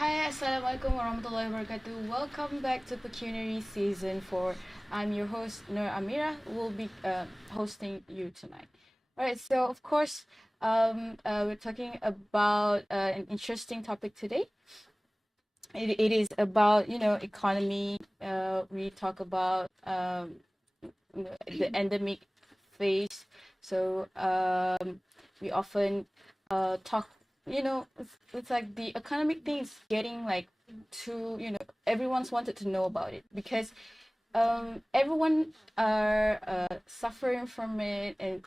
Hi, Assalamualaikum warahmatullahi wabarakatuh. Welcome back to Pecuniary Season 4. I'm your host, Nur Amira, who will be hosting you tonight. Alright, so of course, we're talking about an interesting topic today. It is about, economy. We talk about the endemic phase. So we often talk, it's like the economic thing is getting like too, everyone's wanted to know about it because everyone are suffering from it, and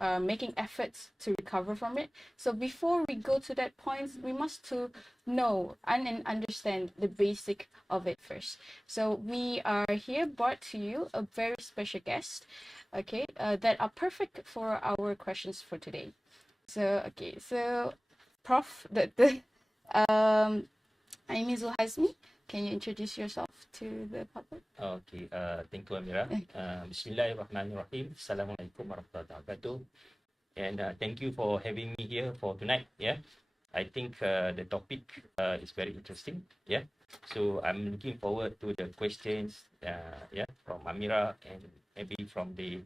are making efforts to recover from it. So before we go to that point, we must to know and understand the basic of it first. So we are here brought to you a very special guest, okay, that are perfect for our questions for today. So okay, so Prof, the Aimi Zulhazmi, can you introduce yourself to the public? Okay, thank you, Amira. Bismillahirrahmanirrahim. Assalamualaikum warahmatullahi wabarakatuh. And thank you for having me here for tonight. Yeah, I think the topic is very interesting. Yeah, so I'm looking forward to the questions. Yeah, from Amira and maybe from the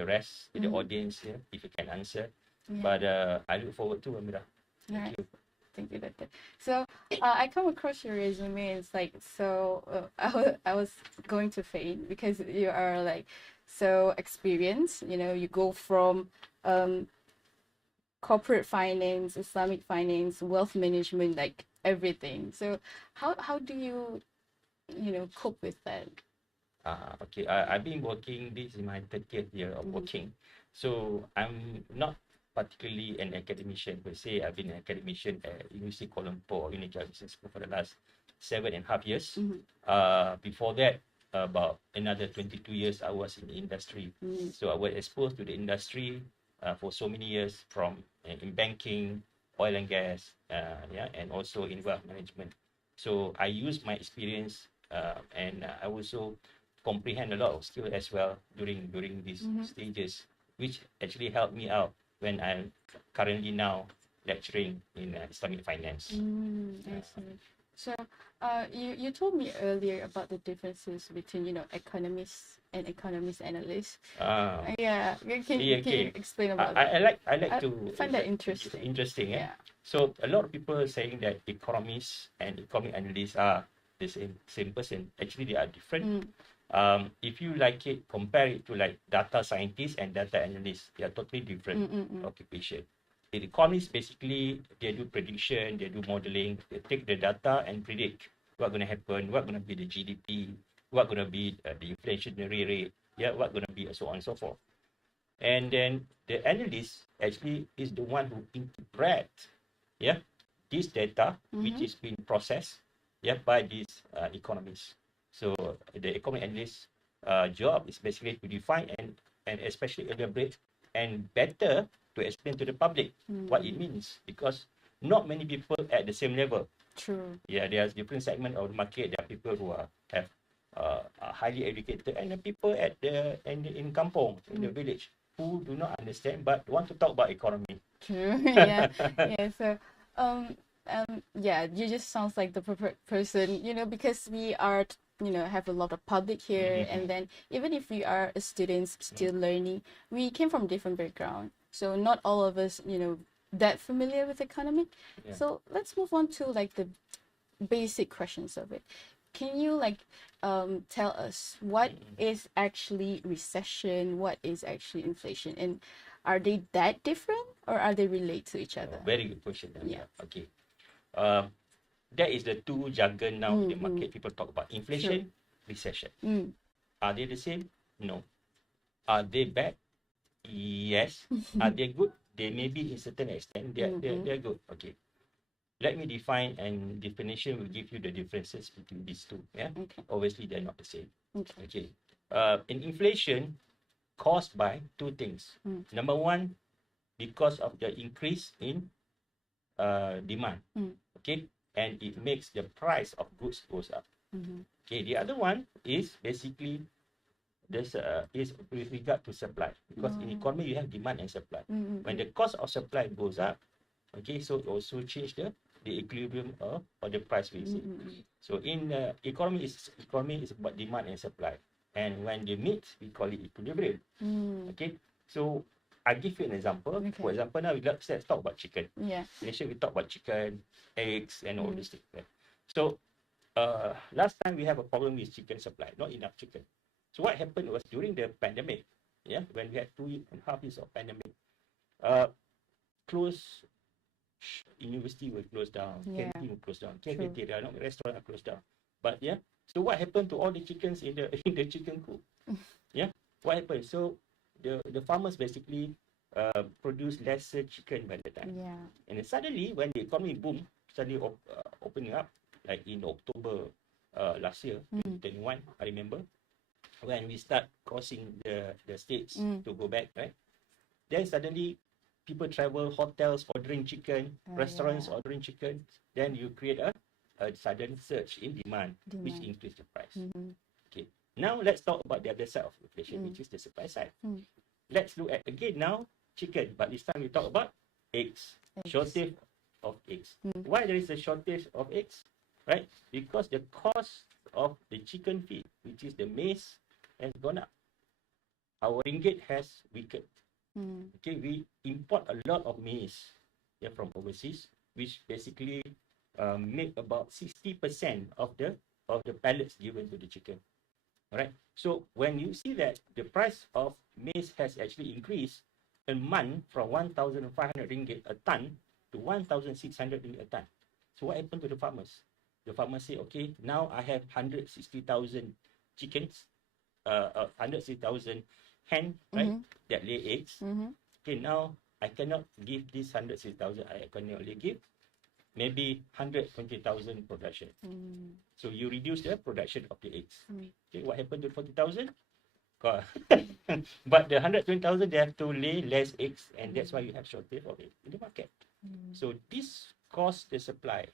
rest, the audience. Yeah, if you can answer. Yeah. But I look forward to Amira. Thank you. Thank you, Doctor. So I come across your resume, and it's like, so I was going to faint because you are like so experienced. You go from corporate finance, Islamic finance, wealth management, like everything. So how do you cope with that? Okay, I've been working, this is my 30th year of working. So I'm not particularly an academician per se. I've been an academician at University Kuala Lumpur, UniKL Business School for the last 7.5 years. Before that, about another 22 years, I was in the industry. So I was exposed to the industry for so many years, from in banking, oil and gas, and also in wealth management. So I use my experience and I also comprehend a lot of skill as well during these stages, which actually helped me out when I'm currently now lecturing in Islamic finance. I see. So, you told me earlier about the differences between economists and economist analysts. Yeah, can you explain about that? I like to find that interesting. Interesting, Yeah. So a lot of people are saying that economists and economic analysts are the same person. Actually, they are different. If you like it, compare it to like data scientists and data analysts. They are totally different occupation. The economists basically, they do prediction, they do modeling, they take the data and predict what's going to happen, what's going to be the GDP, what's going to be the inflationary rate, what's going to be, so on and so forth. And then the analyst actually is the one who interpret, this data which is being processed, by these economists. So the economic analyst job is basically to define and especially elaborate and better to explain to the public what it means, because not many people at the same level. True. Yeah, there's different segment of the market. There are people who are highly educated, and the people at in kampong, in the village, who do not understand but want to talk about economy. True. Yeah. Yeah. So, yeah, you just sounds like the perfect person, because we are, have a lot of public here, and then even if we are students still learning, we came from different background, so not all of us, that familiar with economy. Yeah. So let's move on to like the basic questions of it. Can you like tell us what is actually recession, what is actually inflation, and are they that different or are they related to each other? Very good question. Yeah. Okay. That is the two jargon now in the market. People talk about inflation, recession. Are they the same? No. Are they bad? Yes. Are they good? They may be in certain extent. They're good. Okay. let me define, and definition will give you the differences between these two. Yeah, Okay. obviously they're not the same. Okay. Okay. In inflation caused by two things. Number one, because of the increase in demand. Okay, and it makes the price of goods goes up. Okay, the other one is basically this is with regard to supply, because in economy you have demand and supply. When the cost of supply goes up, okay, so it also change the equilibrium or the price we see. So in economy is about demand and supply, and when they meet, we call it equilibrium. Okay, so I give you an example. Okay. For example, now let's talk about chicken. Yeah. Malaysia, we talk about chicken, eggs, and all these things. Right? So last time we have a problem with chicken supply, not enough chicken. So what happened was during the pandemic, yeah, when we had 2.5 years of pandemic, university will close down, Yeah. canteen will close down, cafeteria, not restaurant will close down. But yeah, so what happened to all the chickens in the in the chicken coop? Yeah, what happened? So the farmers basically produce lesser chicken by the time. Yeah. And then suddenly, when the economy boom, suddenly opening up, like in October last year, 2021, I remember, when we start crossing the states to go back, right? Then suddenly, people travel, hotels ordering chicken, restaurants ordering chicken. Then you create a sudden surge in demand, which increase the price. Okay. Now let's talk about the other side of inflation, which is the supply side. Let's look at again now chicken, but this time we talk about eggs. Shortage of eggs. Why there is a shortage of eggs? Right? Because the cost of the chicken feed, which is the maize, has gone up. Our ringgit has weakened. Okay, we import a lot of maize from overseas, which basically make about 60% of the pellets given to the chicken. All right. So when you see that the price of maize has actually increased a month from 1,500 ringgit a ton to 1,600 ringgit a ton. So what happened to the farmers? The farmers say, okay, now I have 160,000 chickens, 160,000 hen, right, that lay eggs. Okay, now I cannot give this 160,000. I can only give maybe 120,000 production. So you reduce the production of the eggs. Okay, what happened to 40,000? But the 120,000, they have to lay less eggs, and that's why you have shortage of it in the market. So this caused the supply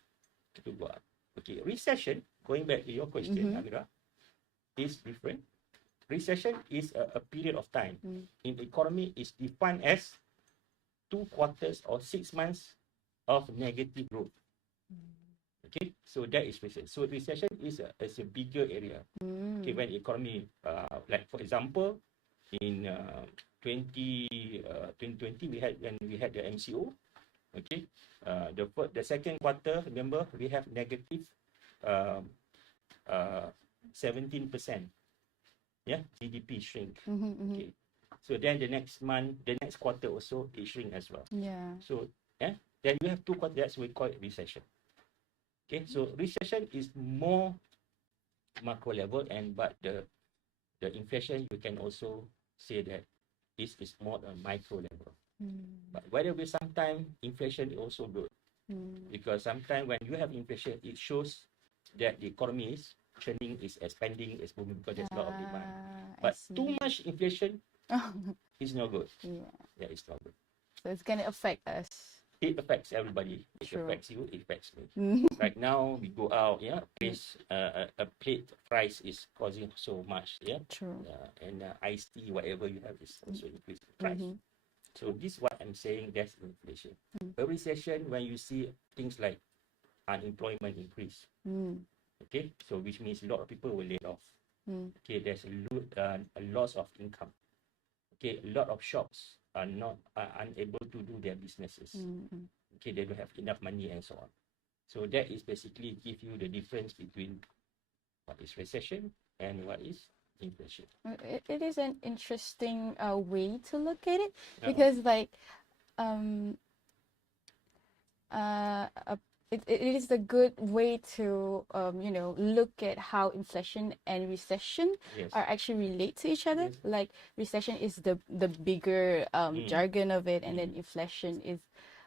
to go up. Okay, recession, going back to your question, Amira, is different. Recession is a period of time. In economy, is defined as 2 quarters or 6 months of negative growth. Okay, so that is recession. So recession is a bigger area. Okay, when economy, like for example, in 2020, when we had the MCO. Okay, the second quarter, remember, we have negative 17%. Yeah, GDP shrink. Okay, so then the next month, the next quarter also it shrink as well. Yeah. So yeah, then you have 2 quarters. That's we call it recession. Okay, so recession is more macro level, but the inflation, you can also say that this is more a micro level. But whether with sometimes inflation is also good, because sometimes when you have inflation, it shows that the economy is churning, is expanding, is booming, because there's a lot of demand. But too much inflation is not good. Yeah, it's not good. So it's gonna affect us. It affects everybody. It True. affects you, it affects me. Right now, we go out, yeah, place, a plate price is causing so much, yeah. True. And iced tea, whatever you have, is also increasing price. So this is what I'm saying, that's inflation. A recession, when you see things like unemployment increase, okay, so which means a lot of people will laid off. Okay, there's a loss of income. Okay, a lot of shops are unable to do their businesses. Okay, they don't have enough money and so on. So that is basically give you the difference between what is recession and what is inflation. It is an interesting way to look at it, because like it is a good way to look at how inflation and recession are actually relate to each other. Like recession is the bigger jargon of it, and then inflation is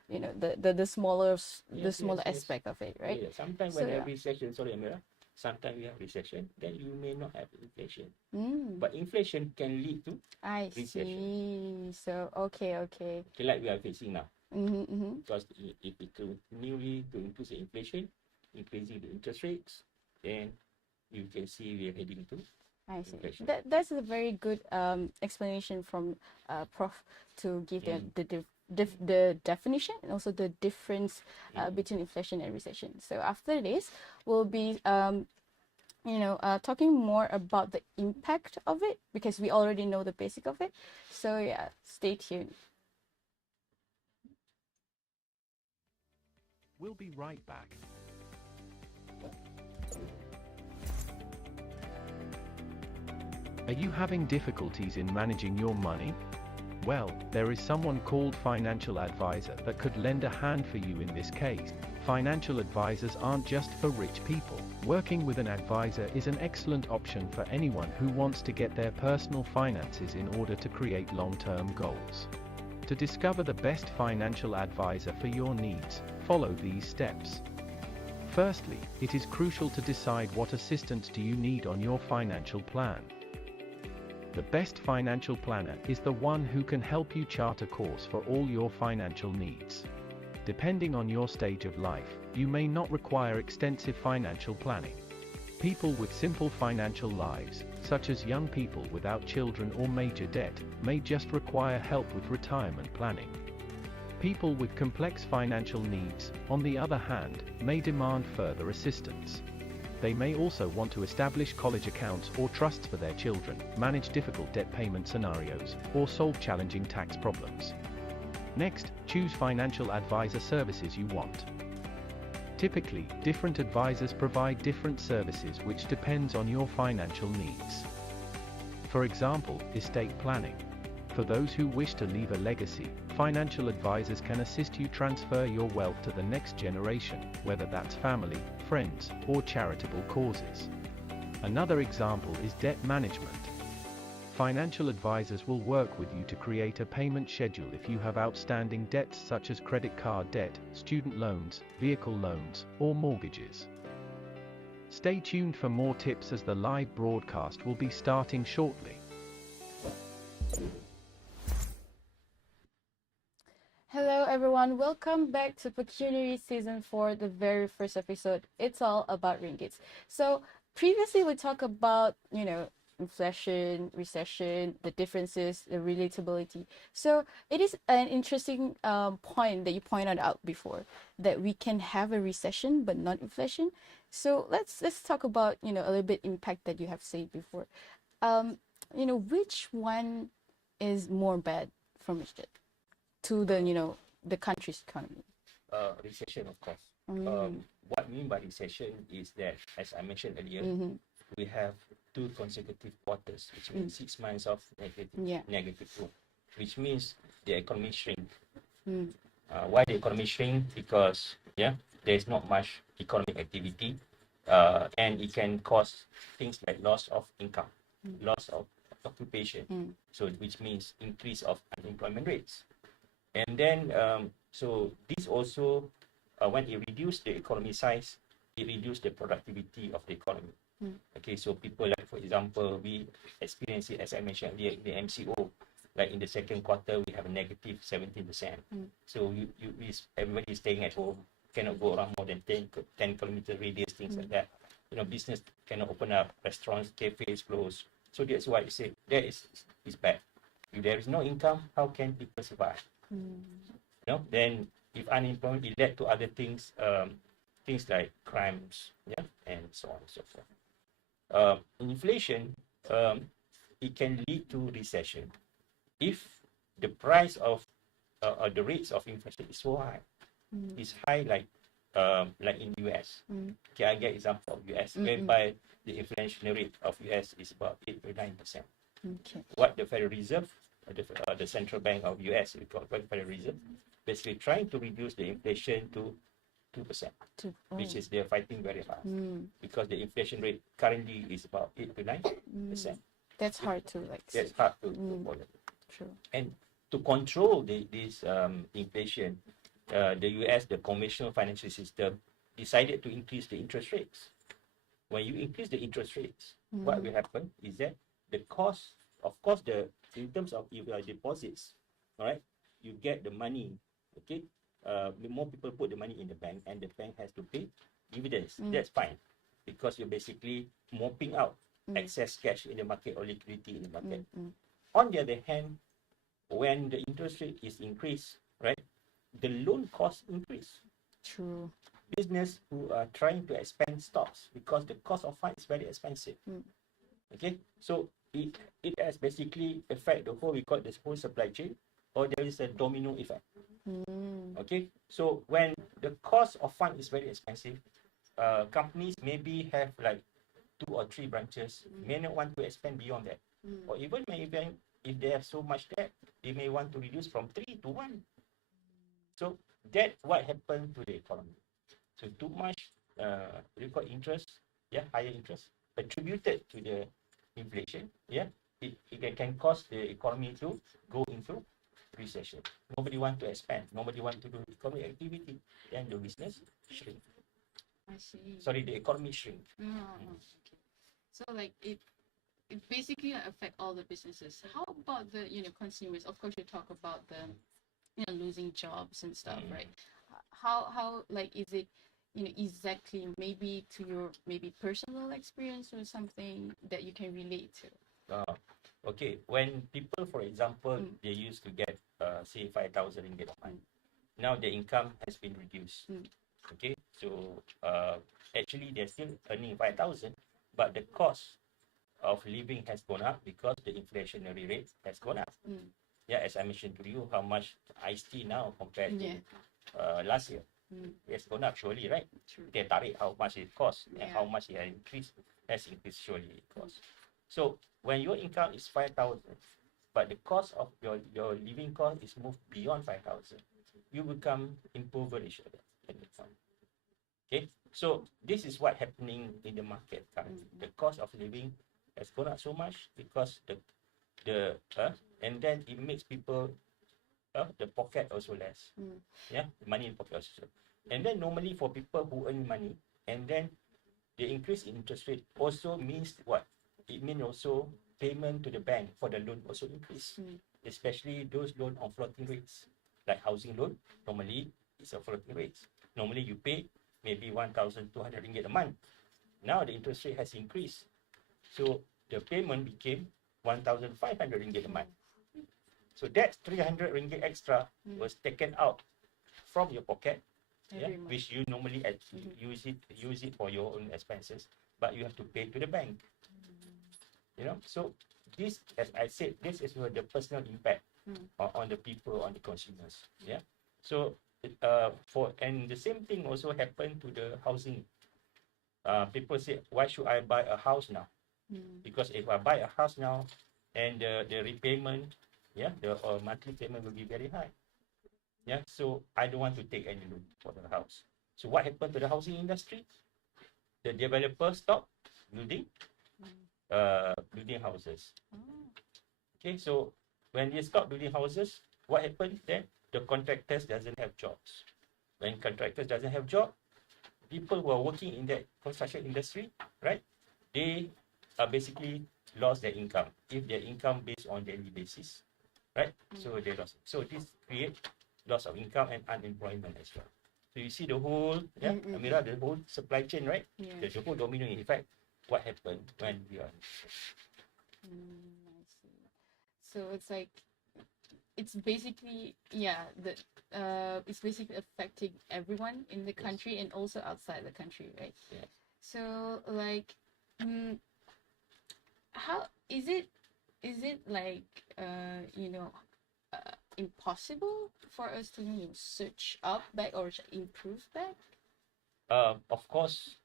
the smaller the Yes, smaller yes, yes. aspect of it, right? Yeah, sometimes So when yeah. have recession, sorry Amira, sometimes we have recession, then you may not have inflation. Mm, But inflation can lead to I recession. see. So okay, okay. Okay, like we are facing now. Mm-hmm, mm-hmm. Because if we continue to increase the inflation, increasing the interest rates, then you can see we are heading to I see. inflation. That's a very good explanation from Prof to give the definition and also the difference between inflation and recession. So after this, we'll be talking more about the impact of it because we already know the basic of it. So yeah, stay tuned. We'll be right back. Are you having difficulties in managing your money? Well, there is someone called financial advisor that could lend a hand for you in this case. Financial advisors aren't just for rich people. Working with an advisor is an excellent option for anyone who wants to get their personal finances in order to create long-term goals. To discover the best financial advisor for your needs, follow these steps. Firstly, it is crucial to decide what assistance do you need on your financial plan. The best financial planner is the one who can help you chart a course for all your financial needs. Depending on your stage of life, you may not require extensive financial planning. People with simple financial lives, such as young people without children or major debt, may just require help with retirement planning. People with complex financial needs, on the other hand, may demand further assistance. They may also want to establish college accounts or trusts for their children, manage difficult debt payment scenarios, or solve challenging tax problems. Next, choose financial advisor services you want. Typically, different advisors provide different services which depends on your financial needs. For example, estate planning. For those who wish to leave a legacy, financial advisors can assist you transfer your wealth to the next generation, whether that's family, friends, or charitable causes. Another example is debt management. Financial advisors will work with you to create a payment schedule if you have outstanding debts such as credit card debt, student loans, vehicle loans, or mortgages. Stay tuned for more tips as the live broadcast will be starting shortly. Hello everyone, welcome back to Pecuniary Season 4, the very first episode. It's all about ringgits. So previously we talked about, inflation, recession, the differences, the relatability. So it is an interesting point that you pointed out before, that we can have a recession but not inflation. So let's talk about, a little bit impact that you have said before. Which one is more bad from which to the country's economy? Recession, of course. Mm. What I mean by recession is that, as I mentioned earlier, we have 2 consecutive quarters, which means 6 months of negative growth, which means the economy shrink. Why the economy shrink? Because there's not much economic activity, and it can cause things like loss of income, loss of occupation. So which means increase of unemployment rates. And then, so this also, when it reduces the economy size, it reduces the productivity of the economy. Okay, so people like, for example, we experience it, as I mentioned earlier, in the MCO, like in the second quarter, we have a negative 17%. So everybody is staying at home, cannot go around more than 10 kilometer radius, things like that. Business cannot open up, restaurants, cafes close. So that's why I say that is bad. If there is no income, how can people survive? Then if unemployment, it led to other things, things like crimes, and so on and so forth. Inflation, it can lead to recession if the price of the rates of inflation is so high. It's high like in US. Okay, I get example of US, whereby the inflation rate of US is about 8 to 9%. Okay. What the Federal Reserve, the central bank of US, we call it Federal Reserve, basically trying to reduce the inflation to 2%, which is they're fighting very hard because the inflation rate currently is about 8 to 9%. That's hard to That's hard to follow. True. And to control this inflation, the US, the conventional financial system, decided to increase the interest rates. When you increase the interest rates, what will happen is that the cost, of course, in terms of your deposits, all right, you get the money, okay? The more people put the money in the bank, and the bank has to pay dividends. That's fine, because you're basically mopping out excess cash in the market or liquidity in the market. On the other hand, when the interest rate is increased, right, the loan costs increase. True. Business who are trying to expand stops because the cost of funds is very expensive. Okay, so it has basically affect the whole, we call this whole supply chain, or there is a domino effect. Okay, so when the cost of fund is very expensive, companies maybe have like 2 or 3 branches, may not want to expand beyond that, or even if they have so much debt, they may want to reduce from 3 to 1. So that's what happened to the economy. So too much record interest, higher interest attributed to the inflation, it can cause the economy to go into recession. Nobody want to expand, nobody want to do economic activity, then the business shrink. I see. Sorry, the economy shrink. Okay. So like it basically affect all the businesses. How about the consumers? Of course, you talk about the losing jobs and stuff, right? How like is it exactly, maybe to your personal experience or something that you can relate to? Okay, when people, for example, they used to get say 5,000 ringgit a month, now the income has been reduced. Okay, so actually they're still earning 5,000, but the cost of living has gone up because the inflationary rate has gone up. As I mentioned to you, how much iced tea now compared to last year. It's gone up surely, right? They tarik how much it costs and how much it has increased surely it costs. So when your income is 5,000, but the cost of your living cost is moved beyond 5,000, you become impoverished at that point. Okay, so this is what happening in the market currently. The cost of living has gone up so much because and then it makes people the pocket also less. Money in pocket also. And then normally for people who earn money, and then the increase in interest rate also means what? It means also payment to the bank for the loan also increase, especially those loan on floating rates, like housing loan. Normally it's a floating rates. Normally you pay maybe 1,200 ringgit a month. Now the interest rate has increased, so the payment became 1,500 ringgit a month. So that 300 ringgit extra was taken out from your pocket, which you normally use it for your own expenses, but you have to pay to the bank. So this, as I said, this is the personal impact on the people, on the consumers. So and the same thing also happened to the housing. People say, why should I buy a house now? Because if I buy a house now, and the repayment, the monthly payment will be very high. So I don't want to take any loan for the house. So what happened to the housing industry? The developers stopped building houses. Okay, so when they stop building houses, what happened then? The contractors doesn't have jobs. When contractors doesn't have job, people who are working in that construction industry, right? They are basically lost their income. If their income based on daily basis, right? So they lost. So this creates loss of income and unemployment as well. So you see the whole, Amira, the whole supply chain, right? The whole domino effect. What happened when we are? I see. So it's like, it's basically it's basically affecting everyone in the country and also outside the country, right? So like, how is it like impossible for us to search up back or improve back? Of course,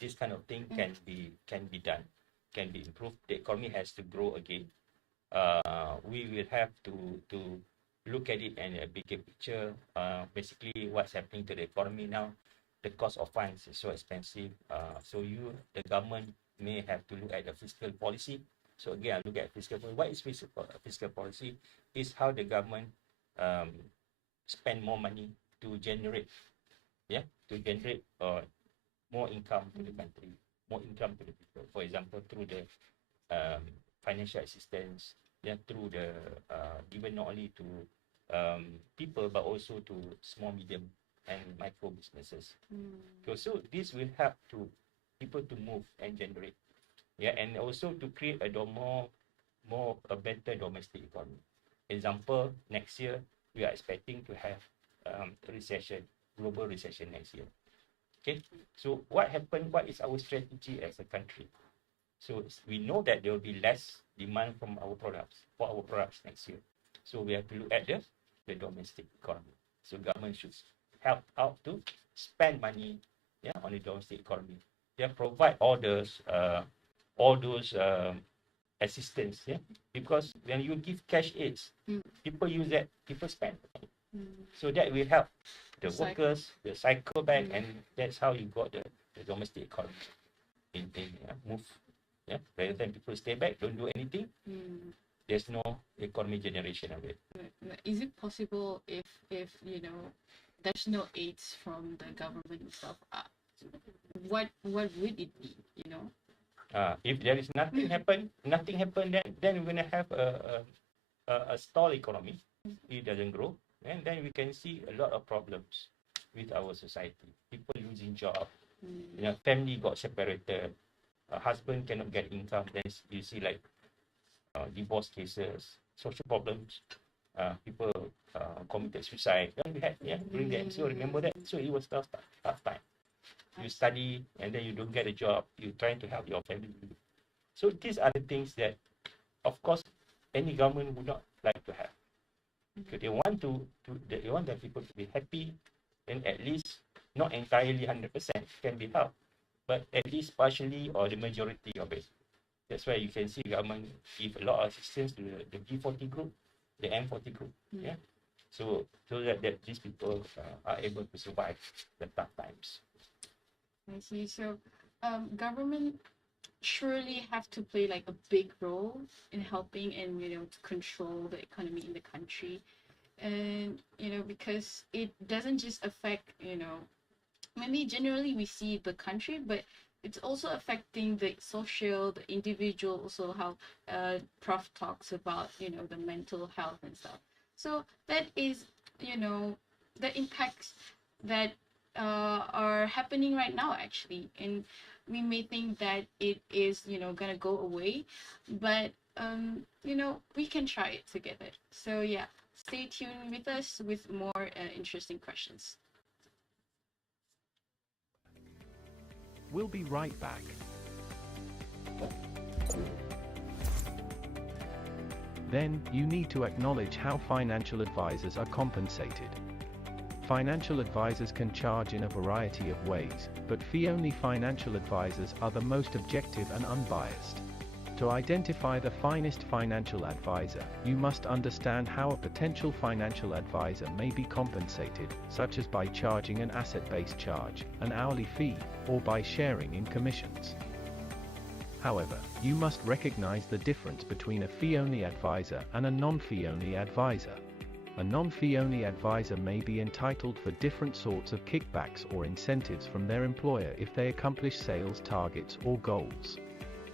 this kind of thing can be done, can be improved. The economy has to grow again. We will have to look at it in a bigger picture. Basically, what's happening to the economy now? The cost of funds is so expensive. So the government may have to look at the fiscal policy. So again, I look at fiscal policy. What is fiscal policy? Is how the government spend more money to generate, more income to the country, more income to the people. For example, through the financial assistance, through the given not only to people but also to small, medium, and micro businesses. So this will help to people to move and generate, and also to create a better domestic economy. Example, next year we are expecting to have recession, global recession next year. Okay, so what happened? What is our strategy as a country? So we know that there will be less demand for our products next year. So we have to look at the domestic economy. So government should help out to spend money, on the domestic economy. Provide all those assistance, because when you give cash aids, people use that, people spend. So that will help the workers, the cycle back, and that's how you got the domestic economy in move. Rather than people stay back, don't do anything, there's no economy generation of it. Is it possible if there's no aids from the government and stuff? What would it be? If there is nothing happen, then we're gonna have a stall economy. It doesn't grow, and then we can see a lot of problems with our society. People losing job, family got separated, husband cannot get income. Then you see like divorce cases, social problems. People committed suicide. Then we had during the MCO, remember that? So it was tough time. You study and then you don't get a job. You're trying to help your family. So these are the things that, of course, any government would not like to have. Because they want their people to be happy, and at least not entirely 100% can be helped, but at least partially or the majority of it. That's why you can see government give a lot of assistance to the G40 group, the M40 group, so that these people are able to survive the tough times. I see. So, government surely have to play like a big role in helping and to control the economy in the country, and because it doesn't just affect maybe generally we see the country, but it's also affecting the social, the individual, also how Prof talks about the mental health and stuff. So that is the impacts that are happening right now actually, and we may think that it is gonna go away, but we can try it together. So stay tuned with us with more interesting questions. We'll be right back. Then, you need to acknowledge how financial advisors are compensated. Financial advisors can charge in a variety of ways, but fee-only financial advisors are the most objective and unbiased. To identify the finest financial advisor, you must understand how a potential financial advisor may be compensated, such as by charging an asset-based charge, an hourly fee, or by sharing in commissions. However, you must recognize the difference between a fee-only advisor and a non-fee-only advisor. A non-fee-only advisor may be entitled for different sorts of kickbacks or incentives from their employer if they accomplish sales targets or goals.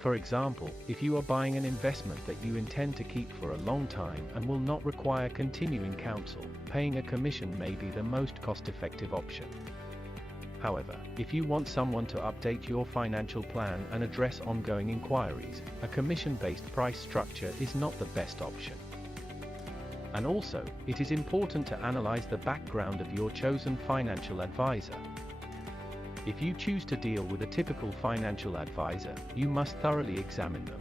For example, if you are buying an investment that you intend to keep for a long time and will not require continuing counsel, paying a commission may be the most cost-effective option. However, if you want someone to update your financial plan and address ongoing inquiries, a commission-based price structure is not the best option. And also, it is important to analyze the background of your chosen financial advisor. If you choose to deal with a typical financial advisor, you must thoroughly examine them.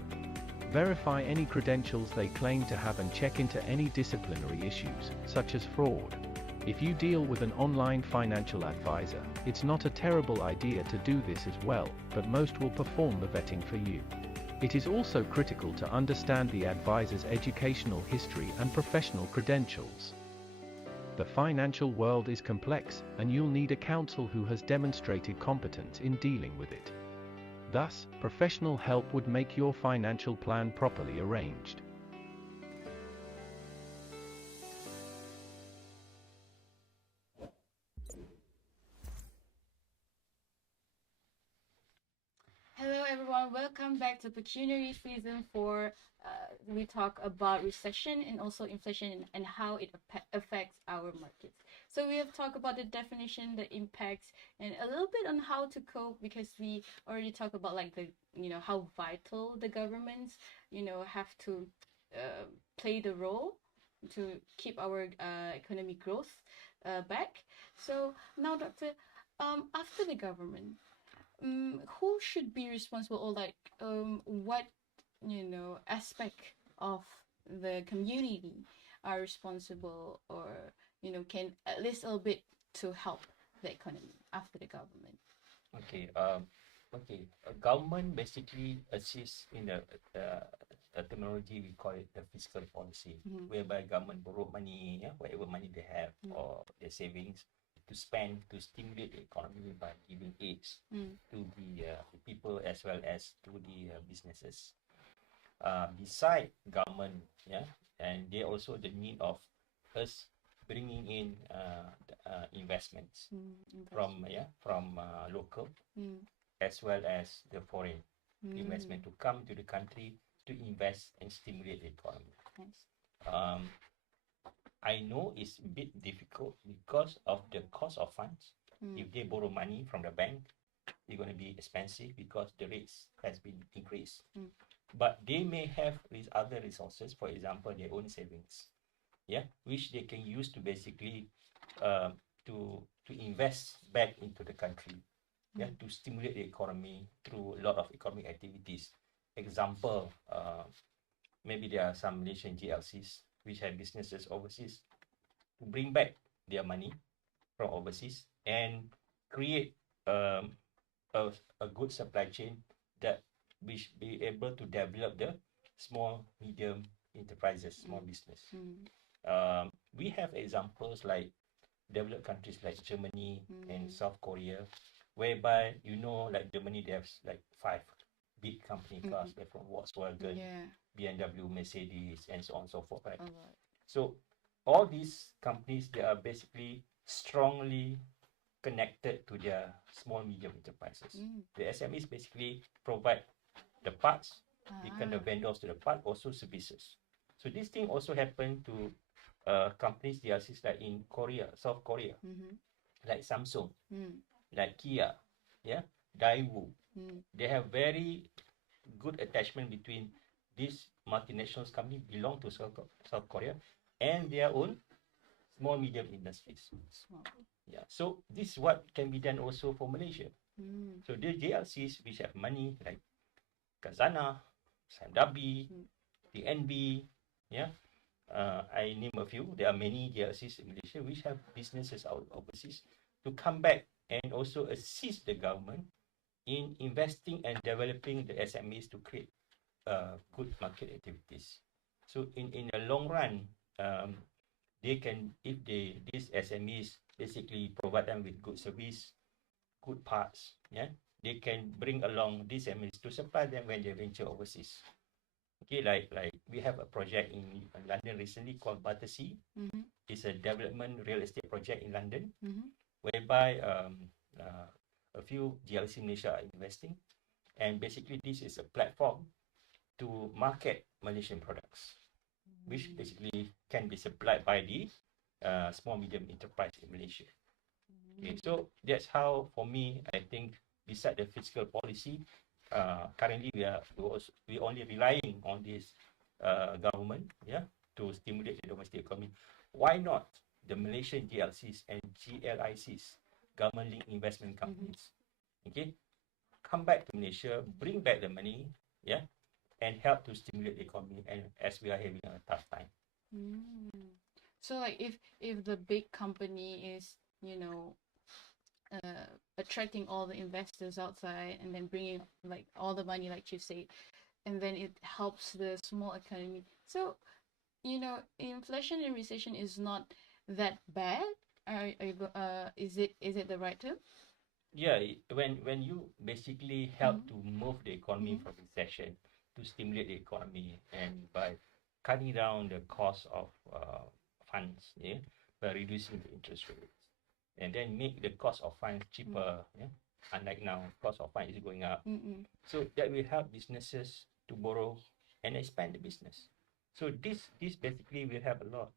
Verify any credentials they claim to have and check into any disciplinary issues, such as fraud. If you deal with an online financial advisor, it's not a terrible idea to do this as well, but most will perform the vetting for you. It is also critical to understand the advisor's educational history and professional credentials. The financial world is complex, and you'll need a counsel who has demonstrated competence in dealing with it. Thus, professional help would make your financial plan properly arranged. everyone, welcome back to Pecuniary Season 4. We talk about recession and also inflation and how it affects our markets. So we have talked about the definition, the impacts, and a little bit on how to cope, because we already talked about like the, how vital the governments, have to play the role to keep our economic growth back. So now, Doctor, after the government, who should be responsible, or like what aspect of the community are responsible, or can at least a little bit to help the economy after the government? Okay. A government basically assists in a terminology we call it the fiscal policy, whereby government borrow money, whatever money they have or their savings, to spend to stimulate the economy by giving aids to the people as well as to the businesses. Beside government, and they also the need of us bringing in investments from local as well as the foreign investment to come to the country to invest and stimulate the economy. Nice. I know it's a bit difficult because of the cost of funds. If they borrow money from the bank, it's going to be expensive because the rates has been increased. But they may have these other resources, for example, their own savings, which they can use to basically to invest back into the country, to stimulate the economy through a lot of economic activities. Example, maybe there are some Malaysian GLCs which have businesses overseas to bring back their money from overseas and create a good supply chain that which be able to develop the small, medium enterprises, small business. We have examples like developed countries like Germany and South Korea, whereby like Germany, they have like 5 big company cars, like from Volkswagen, BMW, Mercedes, and so on and so forth, right? So all these companies, they are basically strongly connected to their small, medium enterprises. The SMEs basically provide the parts, become the vendors to the part, also services. So this thing also happened to companies, DLCs like in Korea, South Korea, like Samsung, like Kia, Daewoo. They have very good attachment between these multinationals company belong to South Korea and their own small medium industries. So this is what can be done also for Malaysia. So the JLCs which have money like Kazana, Sandabi, TNB, I name a few. There are many JLCs in Malaysia which have businesses out overseas to come back and also assist the government in investing and developing the SMEs to create good market activities. So in the long run, they can, if these SMEs basically provide them with good service, good parts, they can bring along these SMEs to supply them when they venture overseas. Okay, like we have a project in London recently called Battersea. It's a development real estate project in London, whereby a few GLC Malaysia are investing, and basically this is a platform to market Malaysian products, which basically can be supplied by the small medium enterprise in Malaysia. Okay, so that's how, for me, I think beside the fiscal policy, currently we only relying on this government, to stimulate the domestic economy. Why not the Malaysian GLCs and GLICs, government-linked investment companies? Okay, come back to Malaysia, bring back the money, and help to stimulate the economy, and as we are having a tough time. So like if the big company is attracting all the investors outside and then bringing like all the money, like you said, and then it helps the small economy. So inflation and recession is not that bad. Is it the right term? When you basically help to move the economy from recession to stimulate the economy, and by cutting down the cost of funds, by reducing the interest rates, and then make the cost of funds cheaper, unlike now, cost of fund is going up. So that will help businesses to borrow and expand the business. So this basically will help a lot,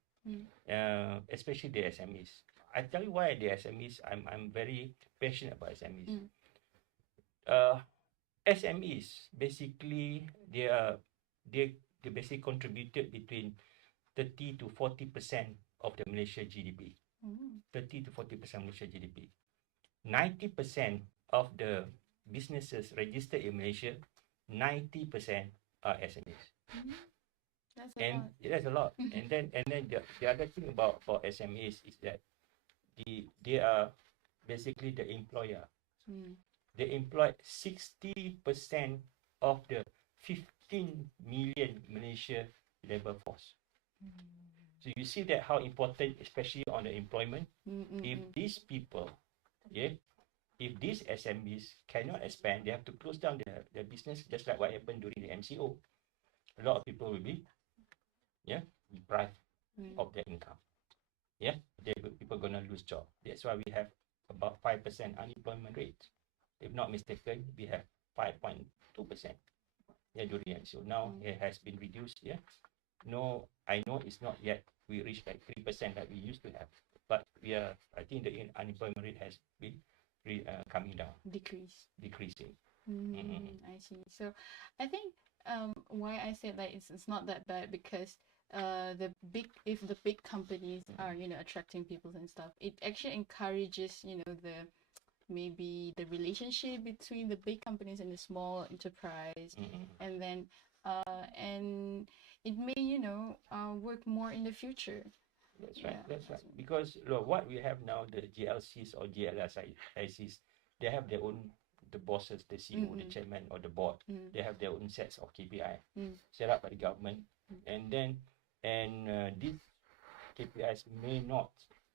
especially the SMEs. I tell you why the SMEs. I'm very passionate about SMEs. SMEs basically they basically contributed between 30 to 40% of the Malaysia GDP. 30 to 40% Malaysia GDP. 90% of the businesses registered in Malaysia, 90% are SMEs. That's a And lot. that's a lot. And then the other thing about SMEs is that they are basically the employer. They employ 60% of the 15 million Malaysia labor force. So you see that how important, especially on the employment, if these people, if these SMEs cannot expand, they have to close down their business, just like what happened during the MCO. A lot of people will be deprived of their income. People are going to lose job. That's why we have about 5% unemployment rate. If not mistaken, we have 5.2% during MCO. Now it has been reduced. No, I know it's not yet. We reached like 3% that we used to have. But I think the unemployment rate has been coming down. Decreasing. I see. So I think why I said that it's not that bad because if the big companies are attracting people and stuff, it actually encourages maybe the relationship between the big companies and the small enterprise, and then and it may work more in the future. That's right. That's right. Because what we have now, the GLCs or GLSICs, they have their own, the bosses, the CEO, the chairman or the board. They have their own sets of KPI set up by the government, and these KPIs may not,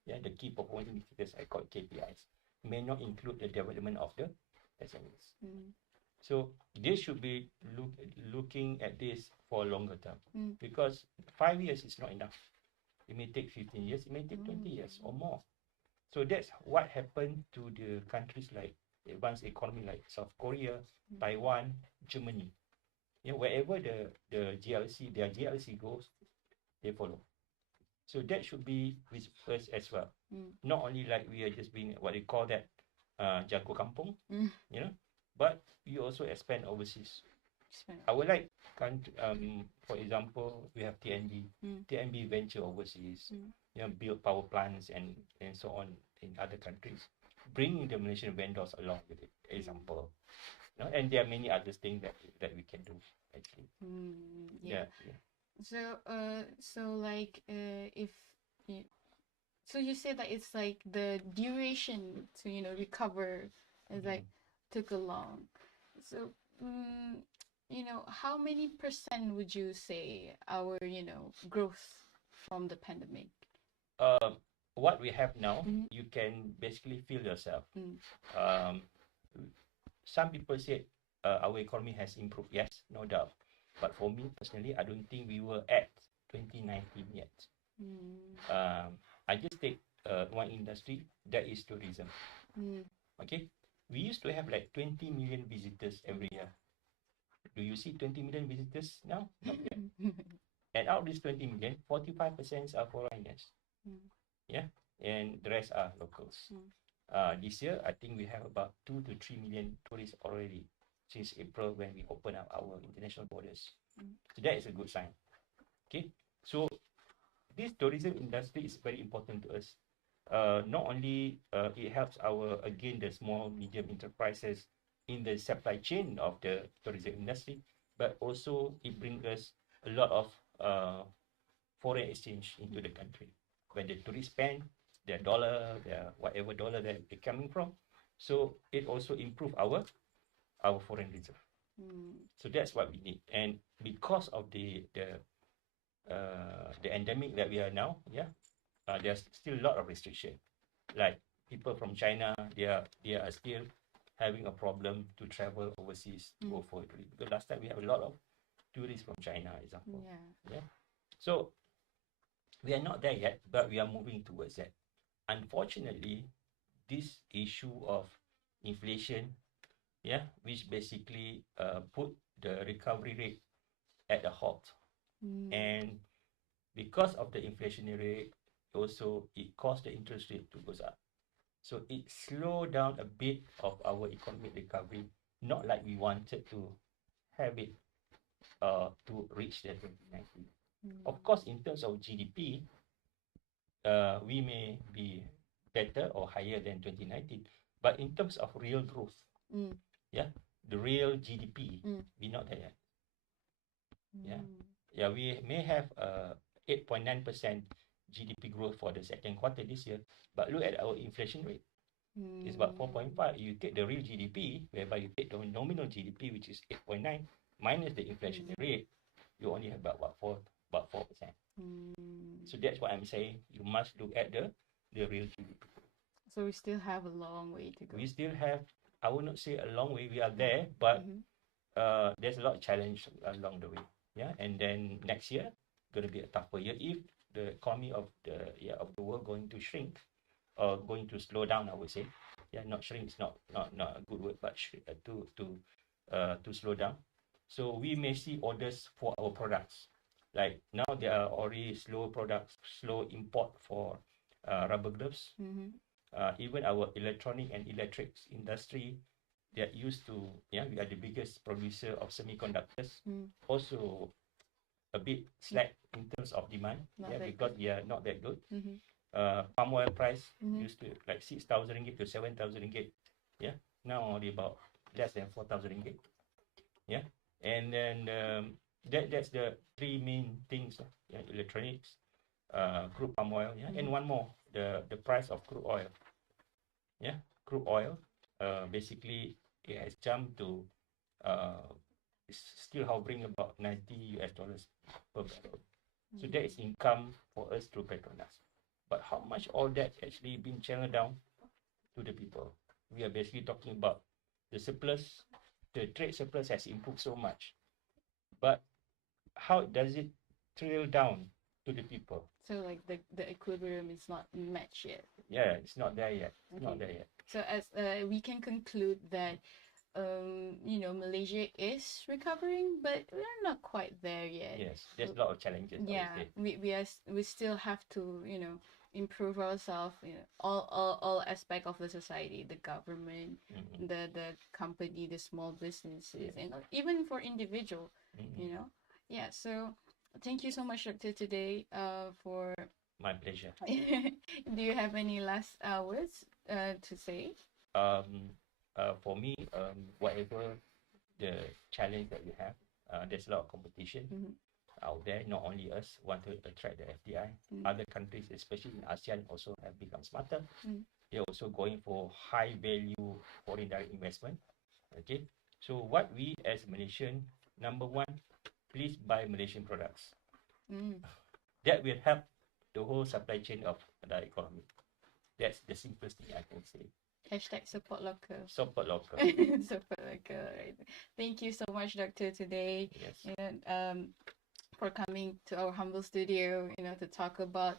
the key performance indicators, I call it KPIs, may not include the development of the SMEs. So they should be looking at this for a longer term, because 5 years is not enough. It may take 15 years, it may take 20 years or more. So that's what happened to the countries like advanced economy like South Korea, Taiwan, Germany. Wherever their GLC goes, they follow. So that should be with us as well. Not only like we are just being what they call that jago kampung, but we also expand overseas. I would like, for example, we have TNB venture overseas, build power plants and so on in other countries, bringing the Malaysian vendors along with it, example. And there are many other things that we can do actually. So like so you said that it's like the duration to recover is like took a long. So how many percent would you say our growth from the pandemic? What we have now, you can basically feel yourself. Some people say our economy has improved. Yes, no doubt. But for me personally, I don't think we were at 2019 yet. I just take one industry, that is tourism. Okay, we used to have like 20 million visitors every year. Do you see 20 million visitors now? Not yet. And out of these 20 million, 45% are foreigners. And the rest are locals. This year, I think we have about 2 to 3 million tourists already since April when we open up our international borders. So that is a good sign. Okay, so this tourism industry is very important to us. Not only it helps the small medium enterprises in the supply chain of the tourism industry, but also it brings us a lot of foreign exchange into the country. When the tourists spend their dollar, their whatever dollar that they're coming from, so it also improves our foreign reserve. So that's what we need. And because of the endemic that we are now, there's still a lot of restriction. Like people from China, they are still having a problem to travel overseas to go for it. Because last time we have a lot of tourists from China, example. So we are not there yet, but we are moving towards that. Unfortunately, this issue of inflation, yeah, which basically put the recovery rate at a halt. And because of the inflationary rate, also it caused the interest rate to go up. So it slowed down a bit of our economic recovery, not like we wanted to have it to reach the 2019. Of course, in terms of GDP, we may be better or higher than 2019, but in terms of real growth, yeah, the real GDP, we're not there yet. Yeah, we may have 8.9% GDP growth for the second quarter this year, but look at our inflation rate. It's about 4.5. You take the real GDP, whereby you take the nominal GDP, which is 8.9, minus the inflation rate, you only have about 4%. So that's what I'm saying. You must look at the real GDP. So we still have a long way to go. We still have, I would not say a long way. We are there, but there's a lot of challenge along the way. Yeah, and then next year going to be a tougher year if the economy of the world going to shrink or going to slow down. I would say, yeah, not shrink is not a good word, but to slow down. So we may see orders for our products. Like now there are already slow import for rubber gloves. Even our electronic and electrics industry, they are used to, we are the biggest producer of semiconductors. Also a bit slack in terms of demand, because we are not that good. Palm oil price used to like 6,000 ringgit to 7,000 ringgit. Yeah, now only about less than 4,000 ringgit. Yeah, and then that's the three main things. Yeah, electronics, crude palm oil, and one more, the price of crude oil. Yeah, crude oil, basically it has jumped to it's still hovering about $90 per barrel. So that is income for us through Petronas. But how much all that actually been channeled down to the people? We are basically talking about the surplus. The trade surplus has improved so much, but how does it trickle down to the people? So like the equilibrium is not matched yet. Yeah, it's not there yet. It's not there yet. So as we can conclude that Malaysia is recovering, but we're not quite there yet. Yes, there's a lot of challenges. Yeah, we still have to improve ourselves. All aspect of the society, the government, the company, the small businesses, and even for individual. Yeah. So thank you so much, Doctor, today. For my pleasure. Do you have any last words to say? For me, whatever the challenge that we have, there's a lot of competition out there. Not only us want to attract the FDI. Other countries, especially in ASEAN, also have become smarter. They're also going for high value foreign direct investment. Okay, so what we as Malaysian, number one, please buy Malaysian products. That will help the whole supply chain of the economy. That's the simplest thing I can say. Hashtag support local. Support local. Support local. Right. Thank you so much, Doctor, today. Yes. For coming to our humble studio. To talk about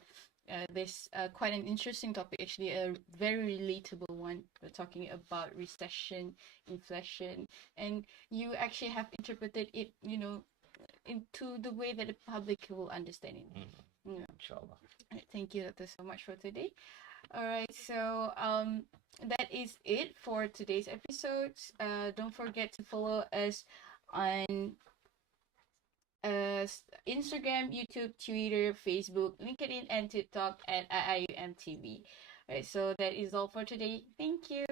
this quite an interesting topic. Actually, a very relatable one. We're talking about recession, inflation, and you actually have interpreted it, into the way that the public will understand it. Inshallah. Right, thank you, Doctor, so much for today. All right, so that is it for today's episode. Don't forget to follow us on Instagram, YouTube, Twitter, Facebook, LinkedIn, and TikTok at IIUMTV. All right, so that is all for today. Thank you.